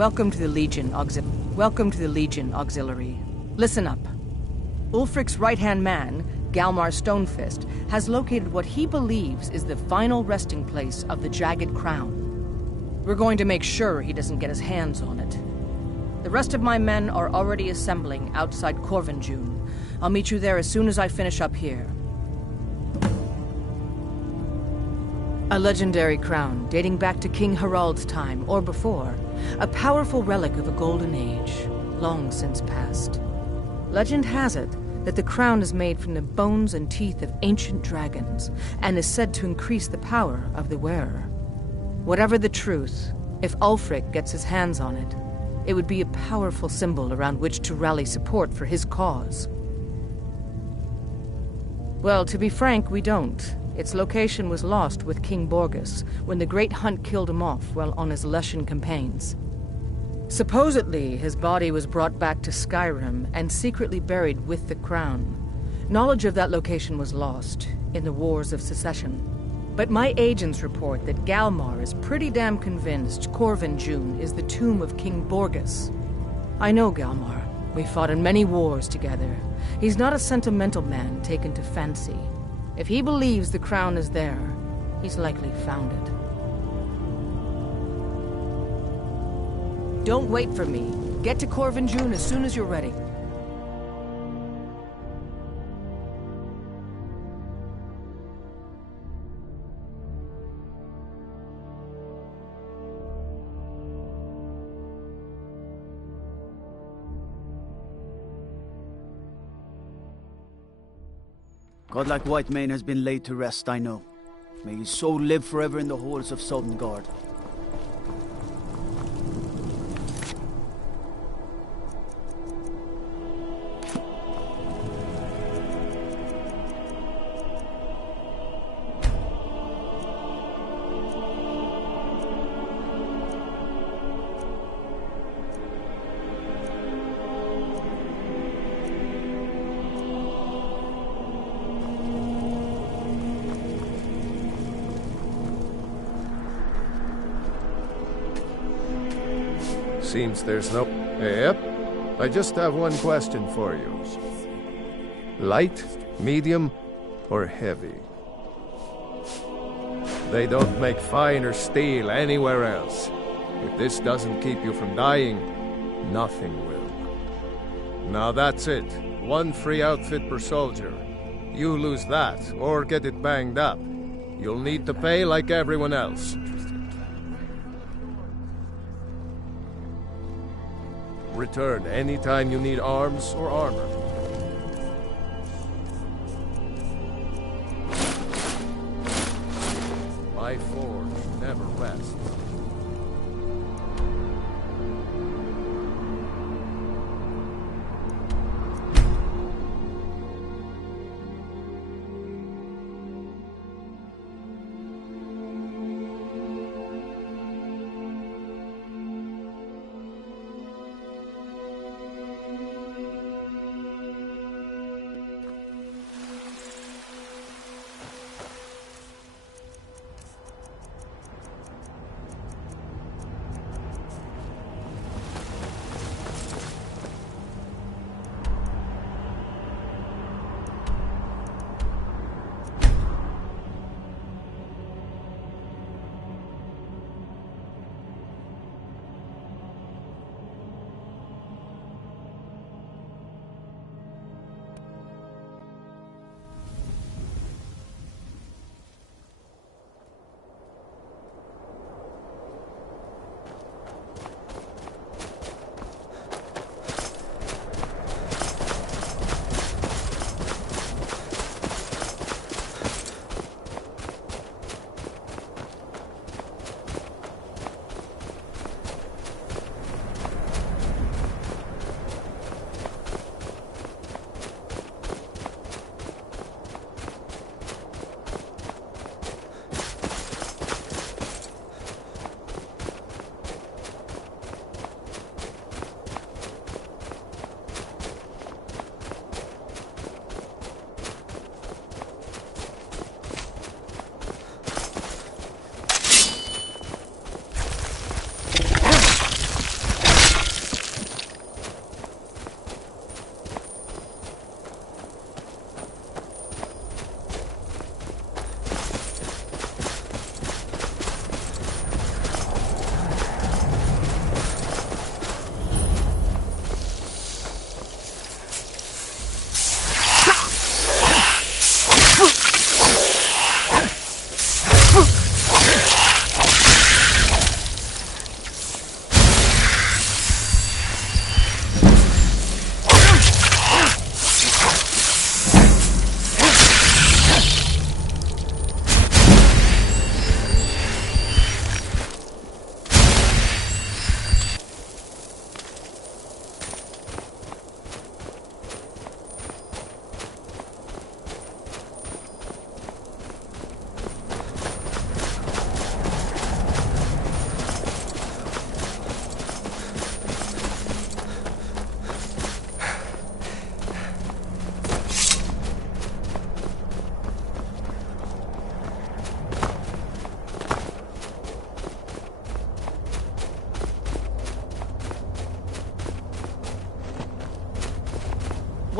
Welcome to the Legion Auxiliary. Listen up. Ulfric's right-hand man, Galmar Stonefist, has located what he believes is the final resting place of the Jagged Crown. We're going to make sure he doesn't get his hands on it. The rest of my men are already assembling outside Corvinjune. I'll meet you there as soon as I finish up here. A legendary crown dating back to King Harald's time, or before. A powerful relic of a golden age, long since past. Legend has it that the crown is made from the bones and teeth of ancient dragons, and is said to increase the power of the wearer. Whatever the truth, if Ulfric gets his hands on it, it would be a powerful symbol around which to rally support for his cause. Well, to be frank, we don't. Its location was lost with King Borgus when the Great Hunt killed him off while on his Leshen campaigns. Supposedly, his body was brought back to Skyrim and secretly buried with the crown. Knowledge of that location was lost in the Wars of Secession. But my agents report that Galmar is pretty damn convinced Corvinjune is the tomb of King Borgus. I know Galmar. We fought in many wars together. He's not a sentimental man taken to fancy. If he believes the crown is there, he's likely found it. Don't wait for me. Get to Corvinjune as soon as you're ready. Godlike Whitemane has been laid to rest, I know. May his soul live forever in the halls of Sodengard. Seems there's no... Yep. I just have one question for you. Light, medium, or heavy? They don't make finer steel anywhere else. If this doesn't keep you from dying, nothing will. Now that's it. One free outfit per soldier. You lose that, or get it banged up. You'll need to pay like everyone else. Return anytime you need arms or armor. My forge never rests.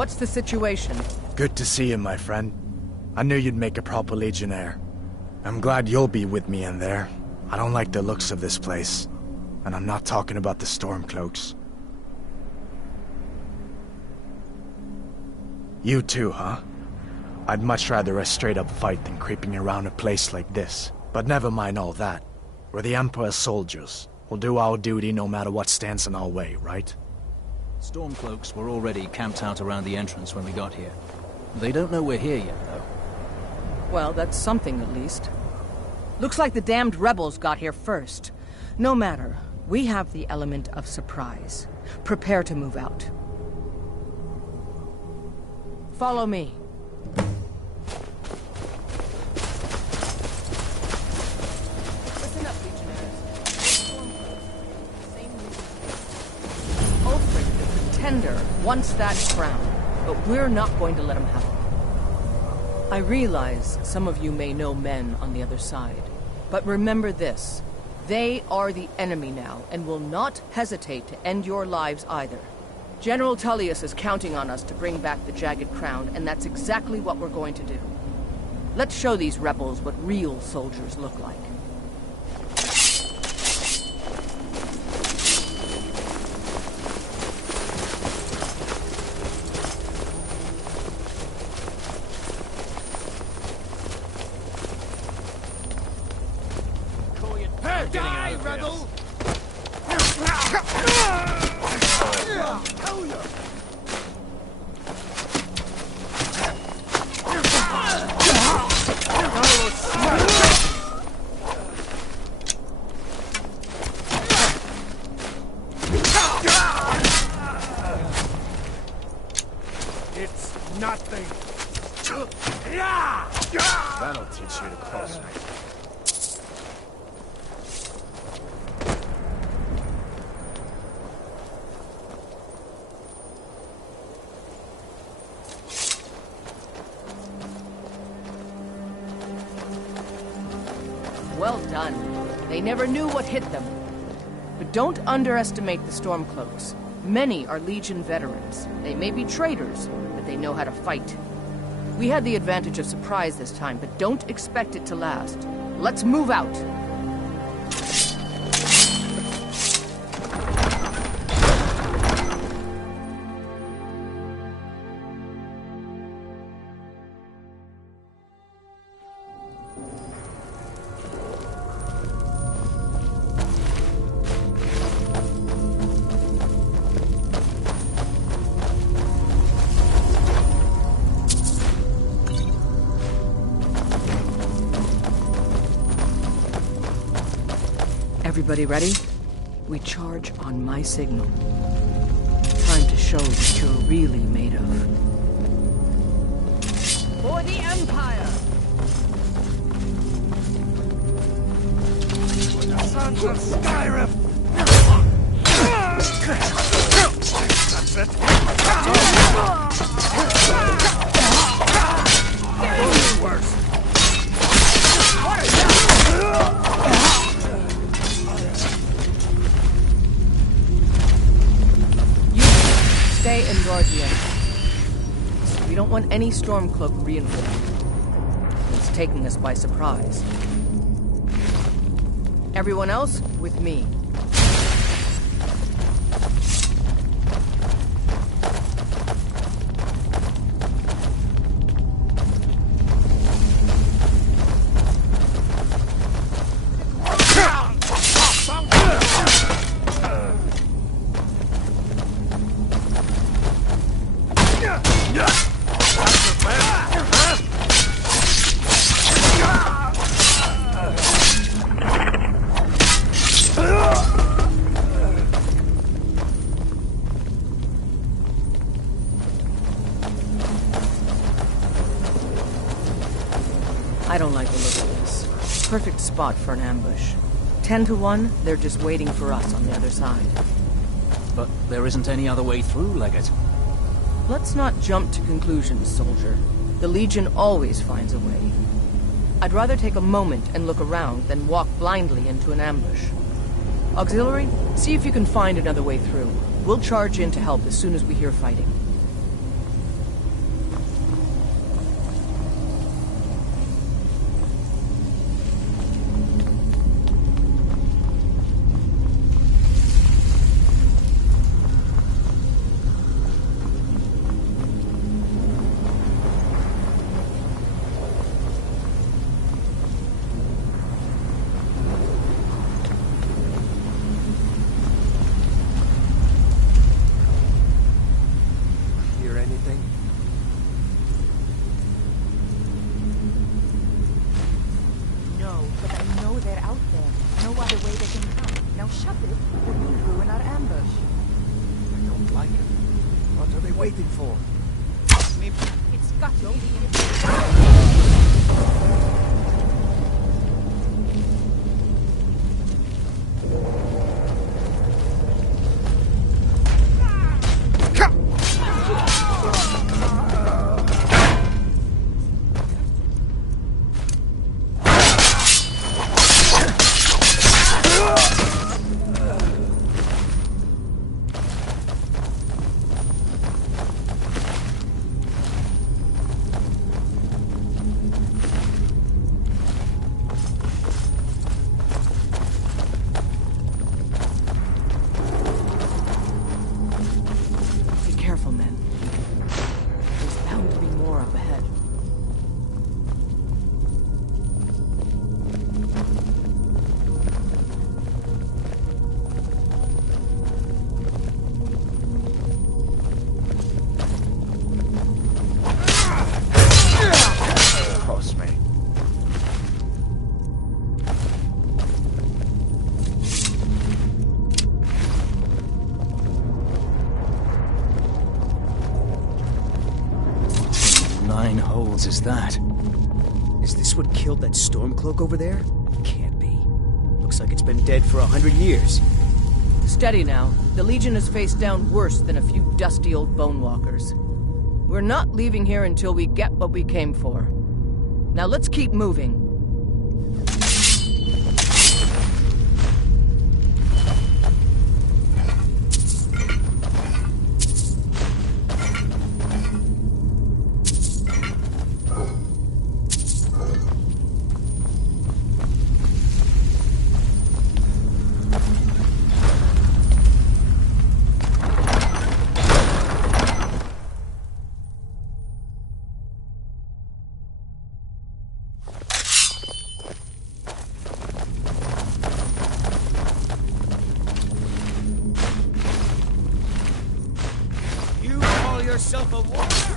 What's the situation? Good to see you, my friend. I knew you'd make a proper legionnaire. I'm glad you'll be with me in there. I don't like the looks of this place. And I'm not talking about the Stormcloaks. You too, huh? I'd much rather a straight-up fight than creeping around a place like this. But never mind all that. We're the Emperor's soldiers. We'll do our duty no matter what stands in our way, right? Stormcloaks were already camped out around the entrance when we got here. They don't know we're here yet, though. Well, that's something at least. Looks like the damned rebels got here first. No matter, we have the element of surprise. Prepare to move out. Follow me. Listen up, Legionnaires. Ulfric, the Pretender, wants that crown, but we're not going to let him have it. I realize some of you may know men on the other side, but remember this. They are the enemy now, and will not hesitate to end your lives either. General Tullius is counting on us to bring back the Jagged Crown, and that's exactly what we're going to do. Let's show these rebels what real soldiers look like. Die, rebel! It's nothing. That'll teach you to cross me. Well done. They never knew what hit them. But don't underestimate the Stormcloaks. Many are Legion veterans. They may be traitors, but they know how to fight. We had the advantage of surprise this time, but don't expect it to last. Let's move out. Everybody ready? We charge on my signal. Time to show what you're really made of. For the Empire! For the sons of Skyrim! That's it. Only worse. Stay and guard the entrance. We don't want any Stormcloak reinforcement. It's taking us by surprise. Everyone else, with me. I don't like the look of this. Perfect spot for an ambush. 10 to 1, they're just waiting for us on the other side. But there isn't any other way through, Legate. Let's not jump to conclusions, soldier. The Legion always finds a way. I'd rather take a moment and look around than walk blindly into an ambush. Auxiliary, see if you can find another way through. We'll charge in to help as soon as we hear fighting. waiting for? It's got to be. Is that? Is this what killed that Stormcloak over there? Can't be. Looks like it's been dead for 100 years. Steady now. The Legion is face down worse than a few dusty old bonewalkers. We're not leaving here until we get what we came for. Now let's keep moving. Yourself a warrior?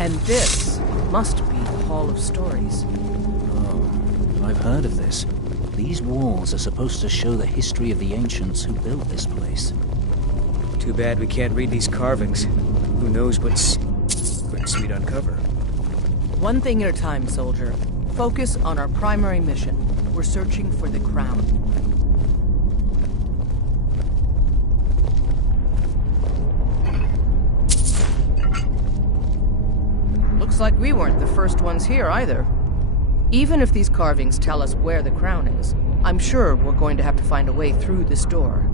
And this must be the Hall of Stories. Oh, I've heard of this. These walls are supposed to show the history of the ancients who built this place. Too bad we can't read these carvings. Who knows what's we'd uncover. One thing at a time, soldier. Focus on our primary mission. We're searching for the crown. Looks like we weren't the first ones here either. Even if these carvings tell us where the crown is, I'm sure we're going to have to find a way through this door.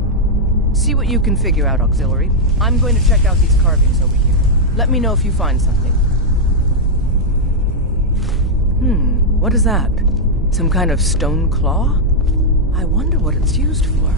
See what you can figure out, Auxiliary. I'm going to check out these carvings over here. Let me know if you find something. What is that? Some kind of stone claw? I wonder what it's used for.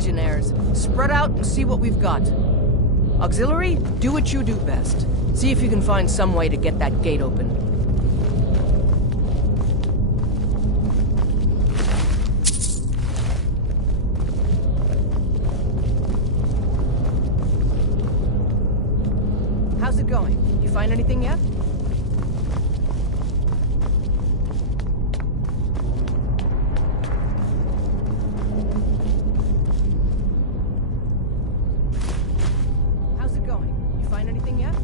legionnaires. Spread out and see what we've got. Auxiliary, do what you do best. See if you can find some way to get that gate open. How's it going? You find anything yet? How's it going? You find anything yet?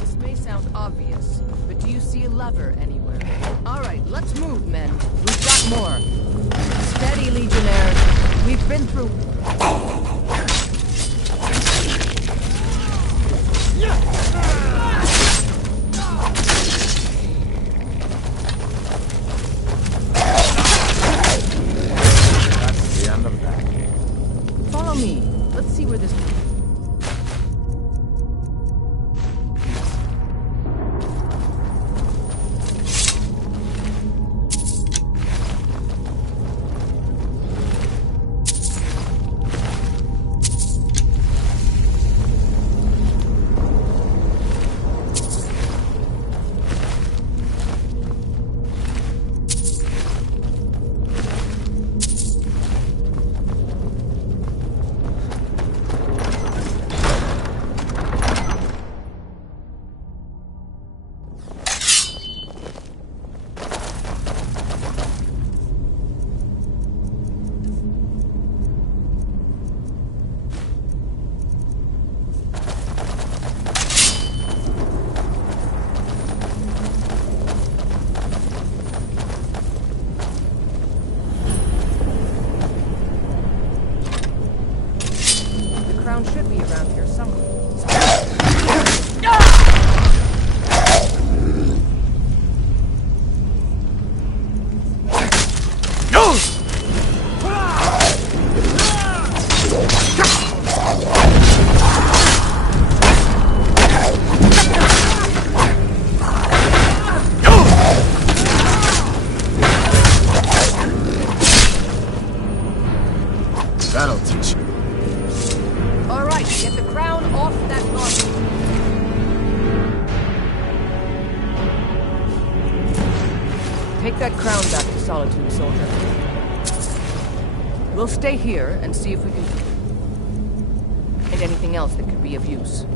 This may sound obvious, but do you see a lever anywhere? All right, let's move, men. We've got more. Steady, legionnaires. We've been through... That's the end of that. Follow me. Let's see where this... The crown should be around here somewhere. That'll teach you. All right, get the crown off that body. Take that crown back to Solitude, soldier. We'll stay here and see if we can find anything else that could be of use.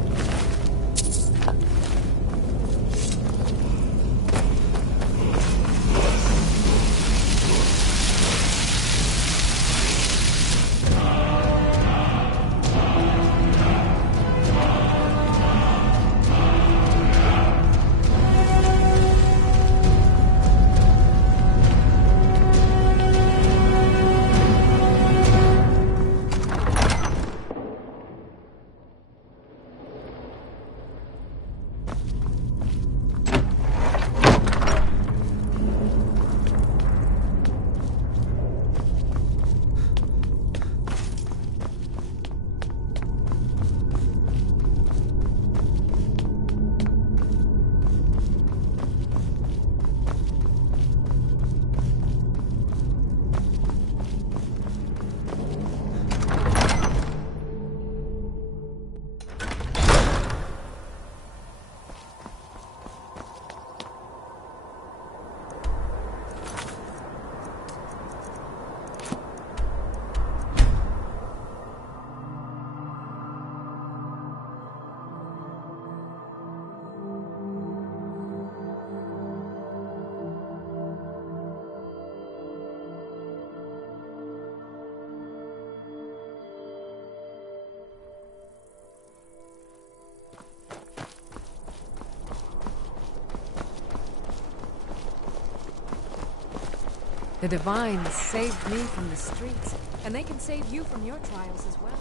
The Divines saved me from the streets, and they can save you from your trials as well.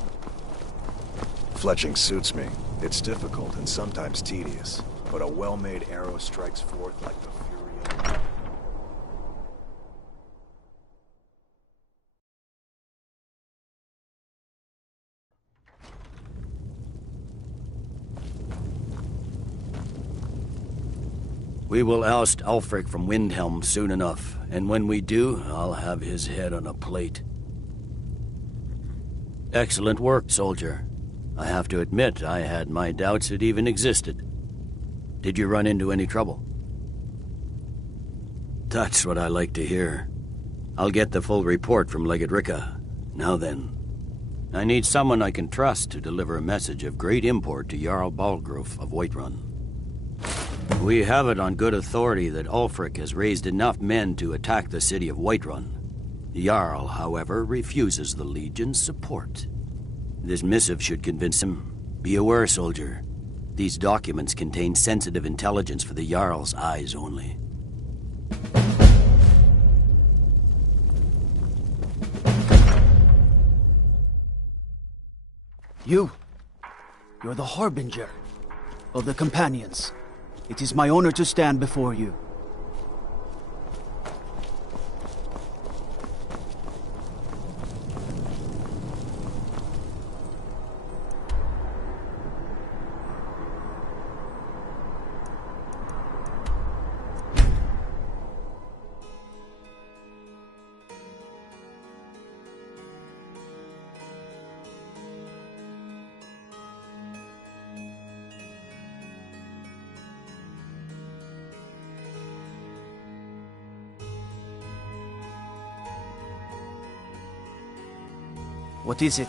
Fletching suits me. It's difficult and sometimes tedious, but a well-made arrow strikes forth like the fury of... We will oust Ulfric from Windhelm soon enough, and when we do, I'll have his head on a plate. Excellent work, soldier. I have to admit, I had my doubts it even existed. Did you run into any trouble? That's what I like to hear. I'll get the full report from Legate Ricca. Now then, I need someone I can trust to deliver a message of great import to Jarl Balgruf of Whiterun. We have it on good authority that Ulfric has raised enough men to attack the city of Whiterun. The Jarl, however, refuses the Legion's support. This missive should convince him. Be aware, soldier. These documents contain sensitive intelligence for the Jarl's eyes only. You're the Harbinger of the Companions. It is my honor to stand before you. What is it?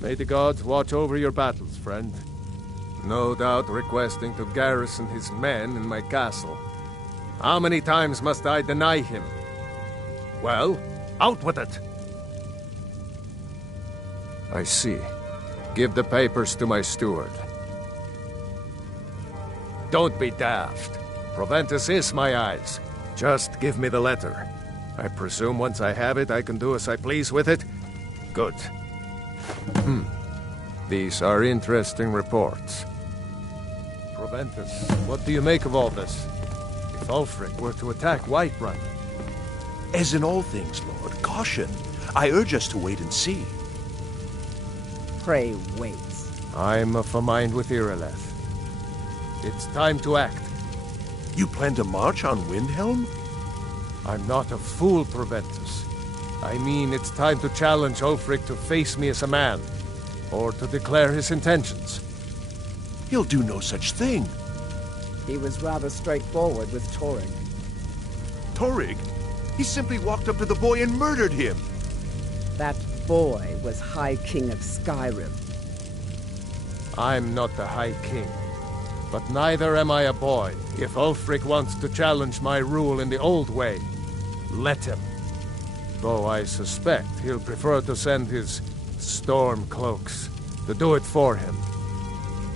May the gods watch over your battles, friend. No doubt requesting to garrison his men in my castle. How many times must I deny him? Well, out with it! I see. Give the papers to my steward. Don't be daft. Proventus is my eyes. Just give me the letter. I presume once I have it, I can do as I please with it? Good. These are interesting reports. Proventus, what do you make of all this? If Ulfric were to attack Whiterun? As in all things, Lord, caution. I urge us to wait and see. Pray wait. I'm of a mind with Irileth. It's time to act. You plan to march on Windhelm? I'm not a fool, Proventus. I mean, it's time to challenge Ulfric to face me as a man, or to declare his intentions. He'll do no such thing. He was rather straightforward with Torrig. Torrig? He simply walked up to the boy and murdered him. That boy was High King of Skyrim. I'm not the High King, but neither am I a boy. If Ulfric wants to challenge my rule in the old way, let him. Though I suspect he'll prefer to send his storm cloaks to do it for him.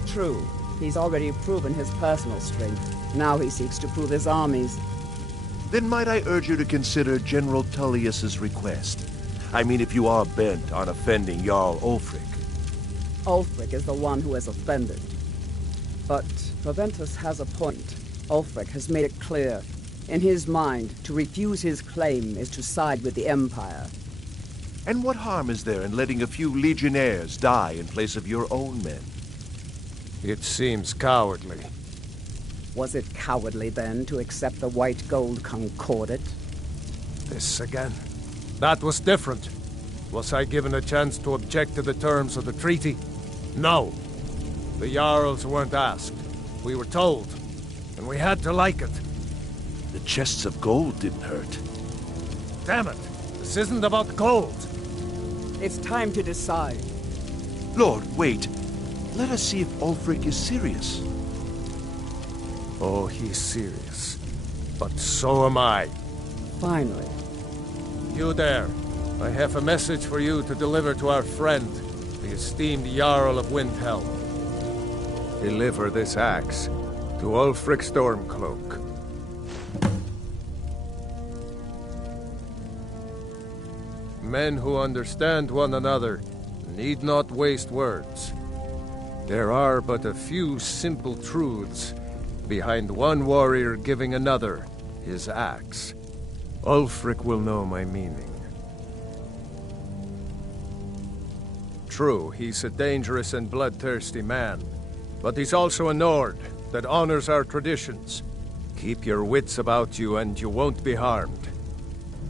True. He's already proven his personal strength. Now he seeks to prove his armies. Then might I urge you to consider General Tullius's request? I mean, if you are bent on offending Jarl Ulfric. Ulfric is the one who has offended. But Proventus has a point. Ulfric has made it clear. In his mind, to refuse his claim is to side with the Empire. And what harm is there in letting a few legionnaires die in place of your own men? It seems cowardly. Was it cowardly, then, to accept the white gold concordat? This again. That was different. Was I given a chance to object to the terms of the treaty? No. The Jarls weren't asked. We were told. And we had to like it. The chests of gold didn't hurt. Damn it! This isn't about gold! It's time to decide. Lord, wait. Let us see if Ulfric is serious. Oh, he's serious. but so am I. Finally. You there. I have a message for you to deliver to our friend, the esteemed Jarl of Windhelm. Deliver this axe to Ulfric Stormcloak. Men who understand one another need not waste words. There are but a few simple truths behind one warrior giving another his axe. Ulfric will know my meaning. True, he's a dangerous and bloodthirsty man, but he's also a Nord that honors our traditions. Keep your wits about you and you won't be harmed.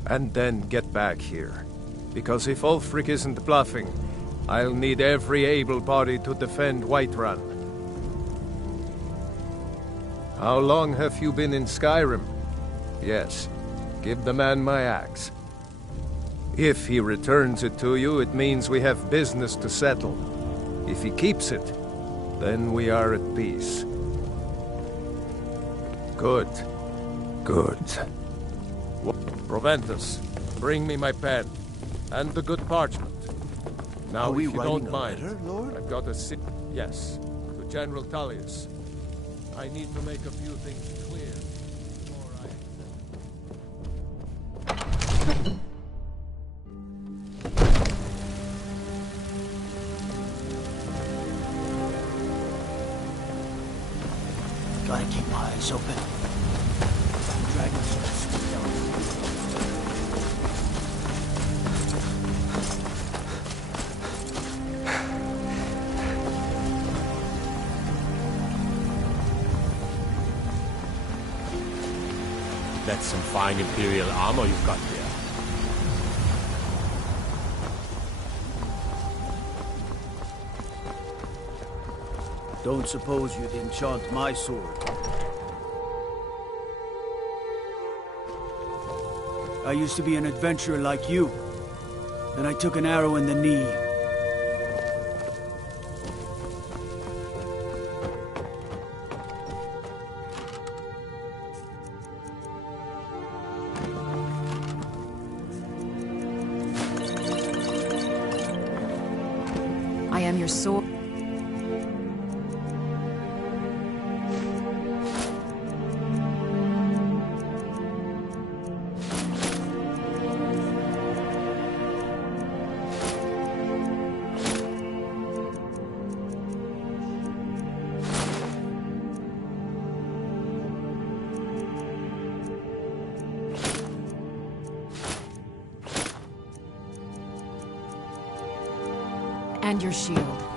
And then get back here. Because if Ulfric isn't bluffing, I'll need every able body to defend Whiterun. How long have you been in Skyrim? Yes, give the man my axe. If he returns it to you, it means we have business to settle. If he keeps it, then we are at peace. Good. Good. Proventus, bring me my pen. And the good parchment. Now, Are we if you writing don't a mind, letter, Lord? I've got a yes, to General Tullius. I need to make a few things clear before Gotta keep my eyes open. Dragons. That's some fine Imperial armor you've got there. Don't suppose you'd enchant my sword. I used to be an adventurer like you. Then I took an arrow in the knee. I am your sword. And your shield.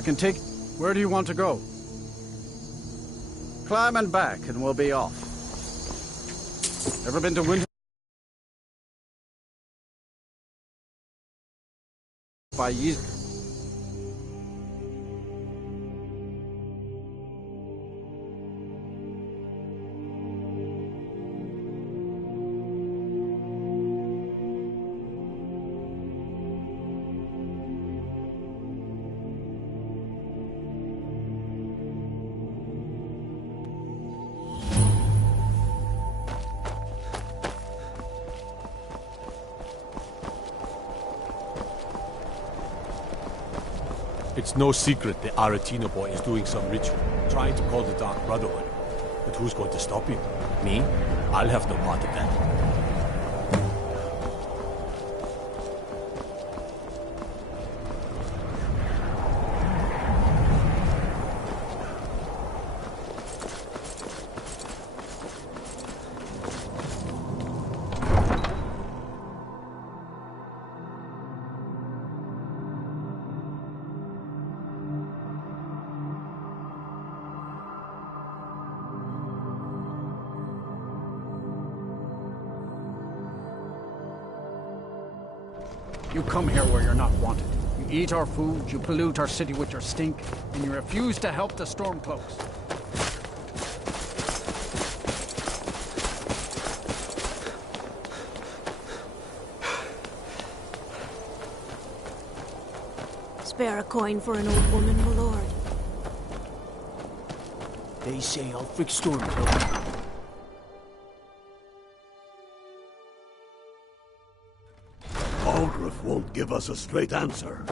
I can take... Where do you want to go? Climb and back, and we'll be off. Ever been to Winter? By Yeast. It's no secret the Aretino boy is doing some ritual, trying to call the Dark Brotherhood. But who's going to stop him? Me? I'll have no part of that. You come here where you're not wanted. You eat our food, you pollute our city with your stink, and you refuse to help the Stormcloaks. Spare a coin for an old woman, my lord. They say Ulfric Stormcloak. Balgruuf won't give us a straight answer.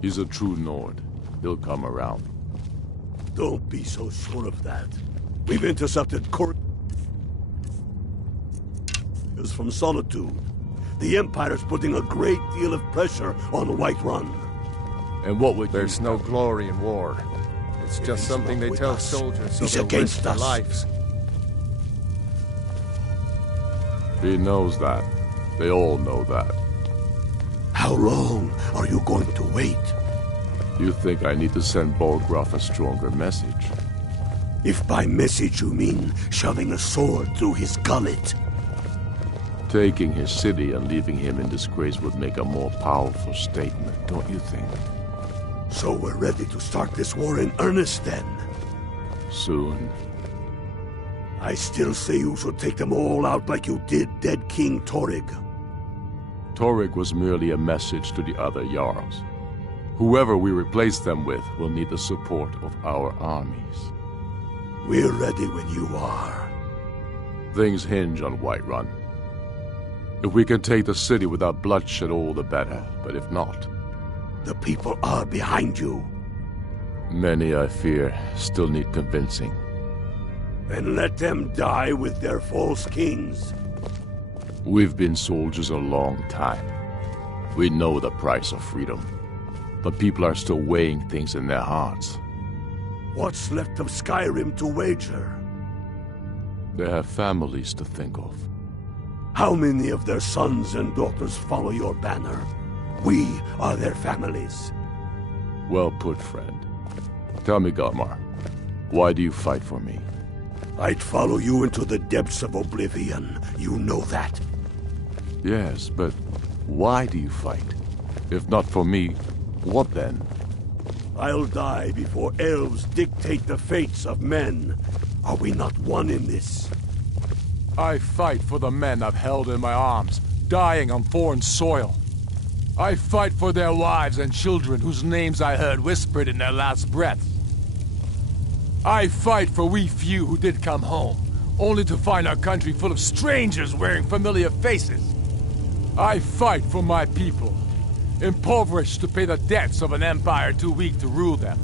He's a true Nord. He'll come around. Don't be so sure of that. We've intercepted couriers from Solitude. The Empire's putting a great deal of pressure on Whiterun. And what would There's no glory in war. It's just something they tell soldiers so they'll risk their lives. He knows that. They all know that. How long are you going to wait? You think I need to send Balgruuf a stronger message? If by message you mean shoving a sword through his gullet. Taking his city and leaving him in disgrace would make a more powerful statement, don't you think? So we're ready to start this war in earnest then? Soon. I still say you should take them all out like you did dead King Torrig. Torrig was merely a message to the other Jarls. Whoever we replace them with will need the support of our armies. We're ready when you are. Things hinge on Whiterun. If we can take the city without bloodshed, all the better. But if not... The people are behind you. Many, I fear, still need convincing. Then let them die with their false kings. We've been soldiers a long time. We know the price of freedom. But people are still weighing things in their hearts. What's left of Skyrim to wager? They have families to think of. How many of their sons and daughters follow your banner? We are their families. Well put, friend. Tell me, Galmar, why do you fight for me? I'd follow you into the depths of oblivion. You know that. Yes, but why do you fight? If not for me, what then? I'll die before elves dictate the fates of men. Are we not one in this? I fight for the men I've held in my arms, dying on foreign soil. I fight for their wives and children whose names I heard whispered in their last breaths. I fight for we few who did come home, only to find our country full of strangers wearing familiar faces. I fight for my people, impoverished to pay the debts of an empire too weak to rule them,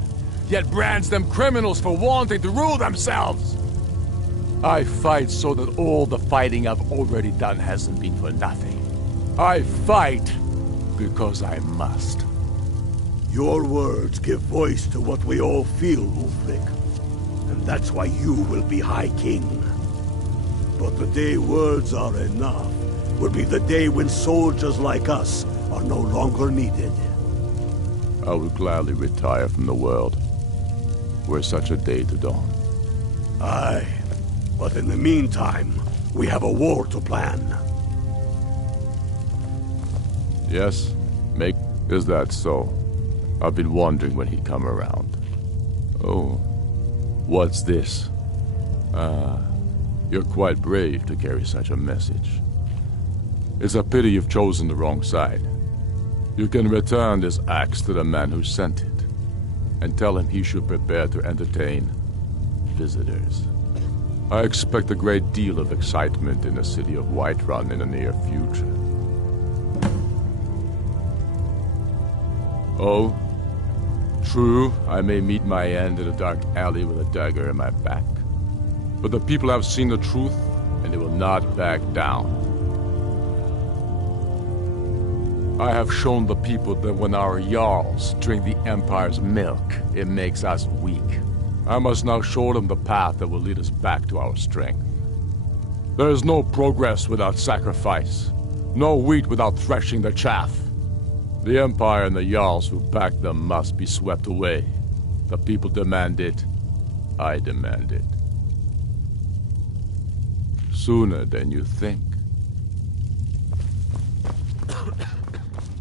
yet brands them criminals for wanting to rule themselves. I fight so that all the fighting I've already done hasn't been for nothing. I fight because I must. Your words give voice to what we all feel, Ulfric. And that's why you will be High King. But the day words are enough will be the day when soldiers like us are no longer needed. I would gladly retire from the world, were such a day to dawn. Aye, but in the meantime, we have a war to plan. Yes, is that so? I've been wondering when he'd come around. Oh, what's this? You're quite brave to carry such a message. It's a pity you've chosen the wrong side. You can return this axe to the man who sent it, and tell him he should prepare to entertain visitors. I expect a great deal of excitement in the city of Whiterun in the near future. Oh, true, I may meet my end in a dark alley with a dagger in my back. But the people have seen the truth, and they will not back down. I have shown the people that when our Jarls drink the Empire's milk, it makes us weak. I must now show them the path that will lead us back to our strength. There is no progress without sacrifice, no wheat without threshing the chaff. The Empire and the Jarls who back them must be swept away. The people demand it. I demand it. Sooner than you think.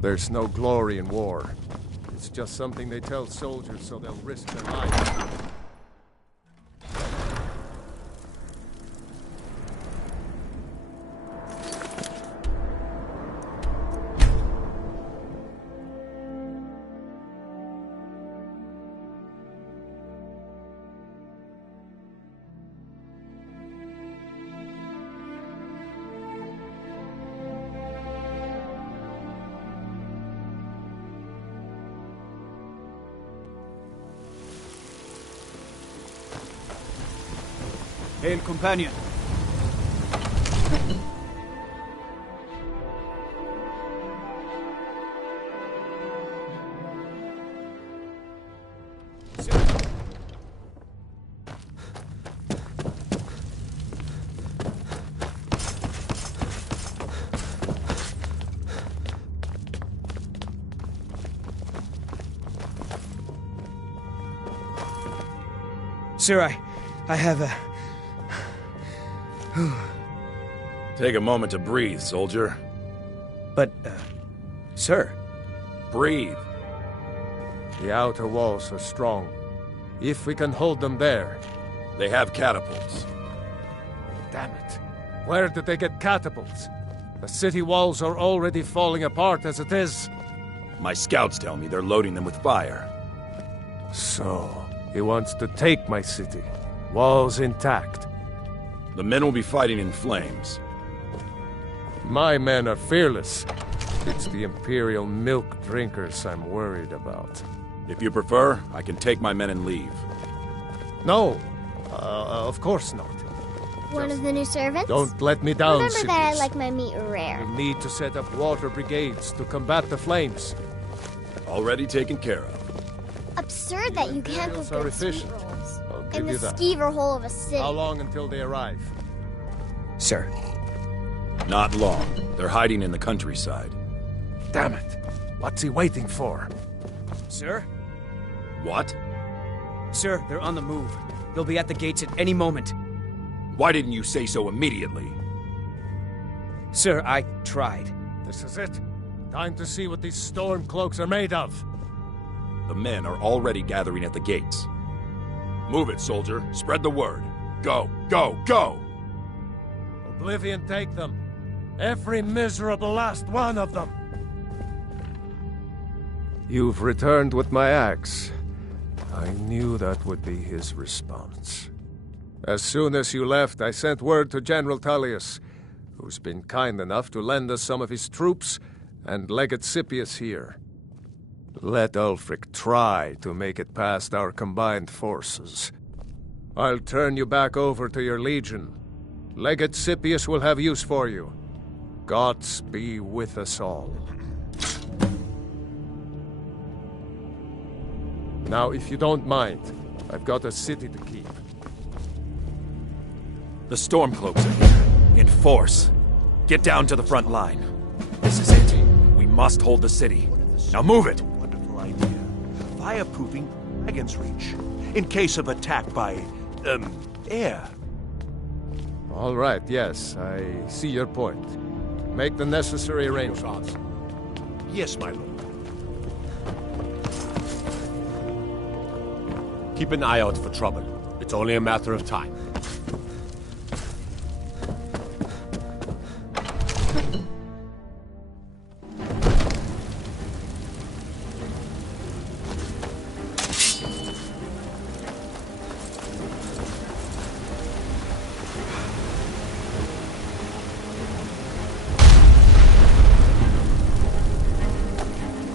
There's no glory in war. It's just something they tell soldiers so they'll risk their lives. Hail, companion. Sir, I have a... Take a moment to breathe, soldier. But, sir... Breathe. The outer walls are strong. If we can hold them there... They have catapults. Damn it. Where did they get catapults? The city walls are already falling apart as it is. My scouts tell me they're loading them with fire. So, he wants to take my city. Walls intact. The men will be fighting in flames. My men are fearless. It's the Imperial milk drinkers I'm worried about. If you prefer, I can take my men and leave. No, of course not. One of the new servants? Don't let me down, Remember Sidious. that I like my meat rare. We need to set up water brigades to combat the flames. Already taken care of. Absurd that you can't cook are good sweet efficient. rolls I'll in give the you that. skeever hole of a city. How long until they arrive? Sir. Not long. They're hiding in the countryside. Damn it. What's he waiting for? Sir? What? Sir, they're on the move. They'll be at the gates at any moment. Why didn't you say so immediately? Sir, I tried. This is it. Time to see what these storm cloaks are made of. The men are already gathering at the gates. Move it, soldier. Spread the word. Go, go, go! Oblivion take them. Every miserable last one of them. You've returned with my axe. I knew that would be his response. As soon as you left, I sent word to General Tullius, who's been kind enough to lend us some of his troops, and Legate Scipius here. Let Ulfric try to make it past our combined forces. I'll turn you back over to your legion. Legate Scipius will have use for you. Gods be with us all. Now, if you don't mind, I've got a city to keep. The Stormcloaks are here. In force. Get down to the front line. This is it. We must hold the city. Now move it! Wonderful idea. Fireproofing against reach. In case of attack by, air. All right, yes, I see your point. Make the necessary arrangements. Yes, my lord. Keep an eye out for trouble. It's only a matter of time.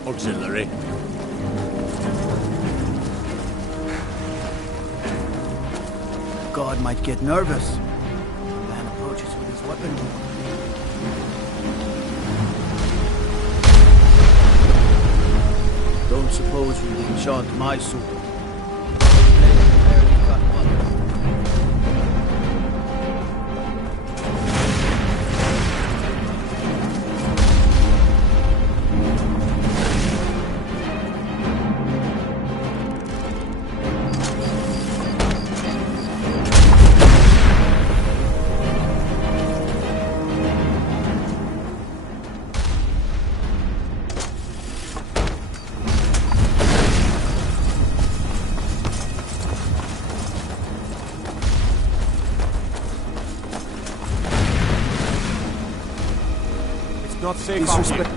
Auxiliary. God might get nervous. The man approaches with his weapon. Don't suppose you can enchant my sword. not safe out here.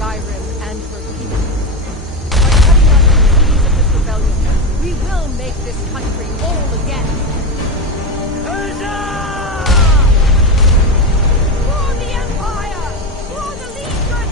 Skyrim and her people. By cutting out the keys of this rebellion, we will make this country whole again. For the Empire! For the Legion!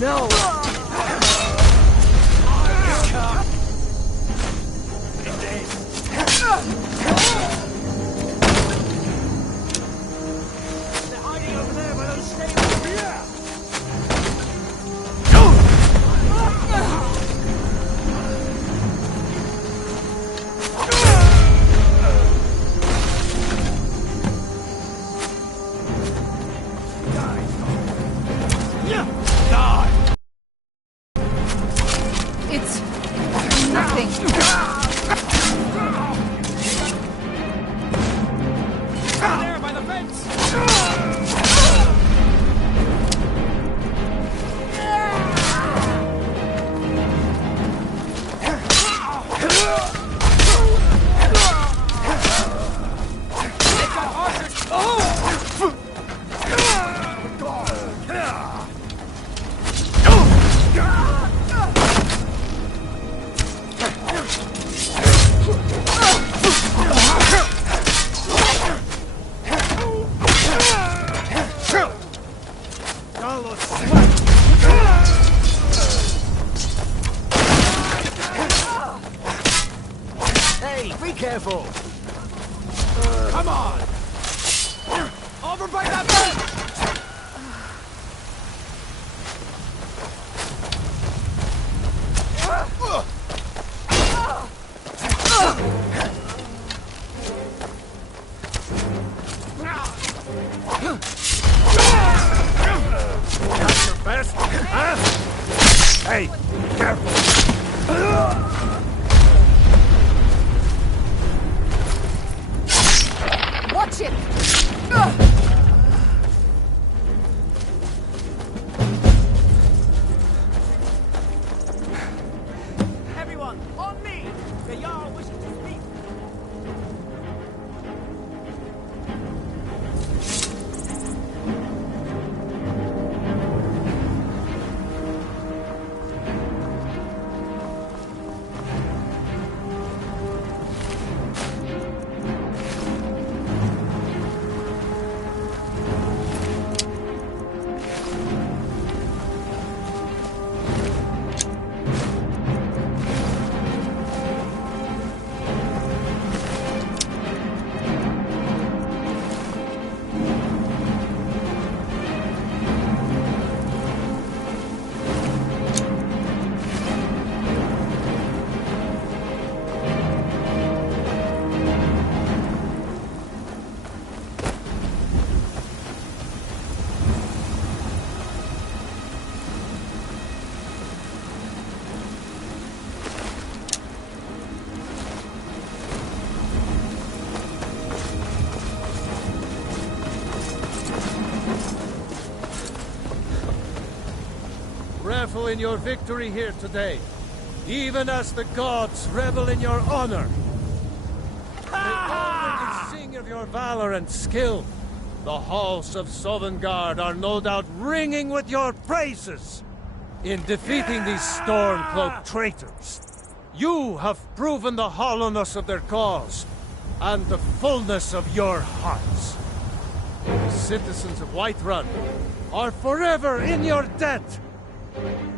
No! It's nothing. There by the fence! Hey, be careful! Come on! Over by that fence! That's your best, huh? Hey, be careful! Watch it! revel in your victory here today, even as the gods revel in your honor. They already sing of your valor and skill. The halls of Sovngarde are no doubt ringing with your praises. In defeating these Stormcloak traitors, you have proven the hollowness of their cause, and the fullness of your hearts. The citizens of Whiterun are forever in your debt.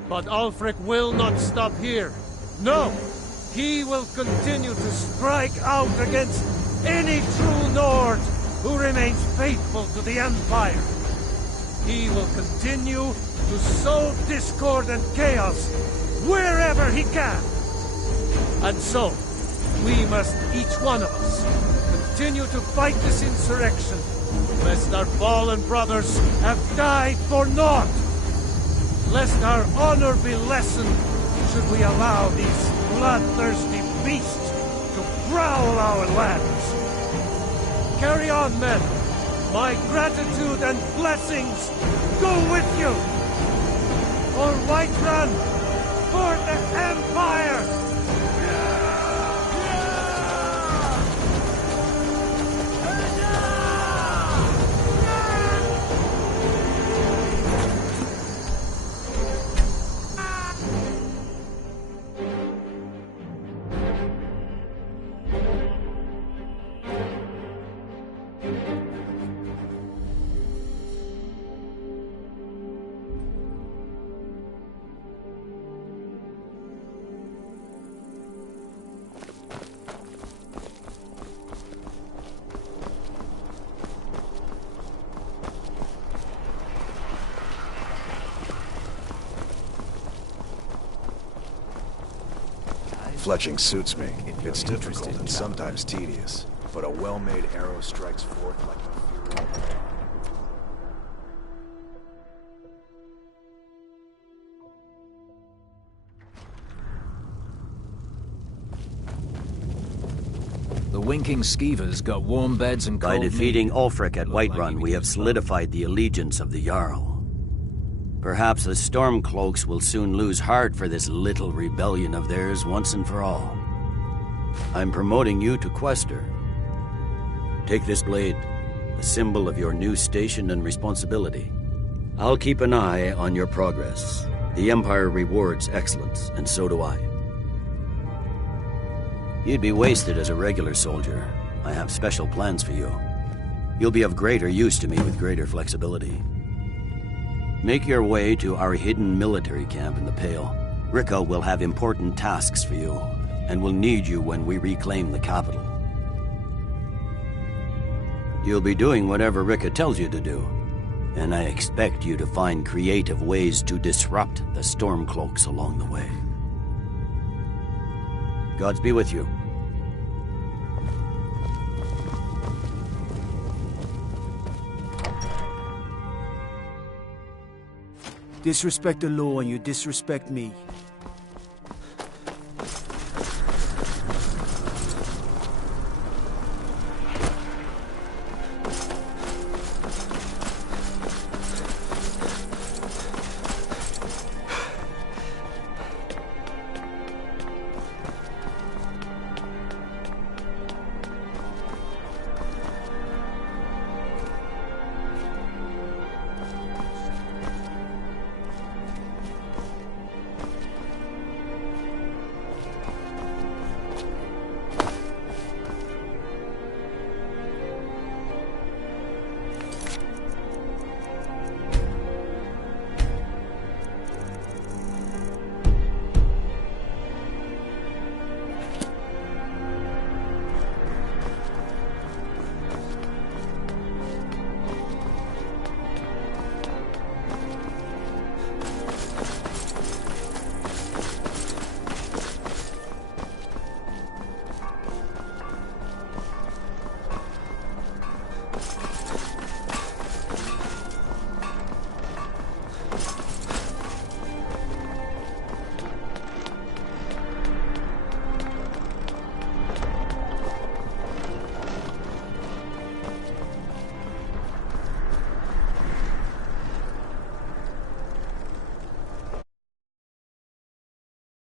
But Ulfric will not stop here. No! He will continue to strike out against any true Nord who remains faithful to the Empire. He will continue to sow discord and chaos wherever he can. And so, we must, each one of us, continue to fight this insurrection, lest our fallen brothers have died for naught. Lest our honor be lessened, should we allow these bloodthirsty beasts to prowl our lands. Carry on, men. My gratitude and blessings go with you. For Whiterun, for the Empire! Fletching suits me. It's difficult and sometimes tedious, but a well-made arrow strikes forth like a fury. The winking skeevers got warm beds and cold By defeating meat. Ulfric at Whiterun, we have solidified the allegiance of the Jarl. Perhaps the Stormcloaks will soon lose heart for this little rebellion of theirs once and for all. I'm promoting you to Quester. Take this blade, a symbol of your new station and responsibility. I'll keep an eye on your progress. The Empire rewards excellence, and so do I. You'd be wasted as a regular soldier. I have special plans for you. You'll be of greater use to me with greater flexibility. Make your way to our hidden military camp in the Pale. Ricca will have important tasks for you, and will need you when we reclaim the capital. You'll be doing whatever Ricca tells you to do, and I expect you to find creative ways to disrupt the Stormcloaks along the way. Gods be with you. Disrespect the law and you disrespect me.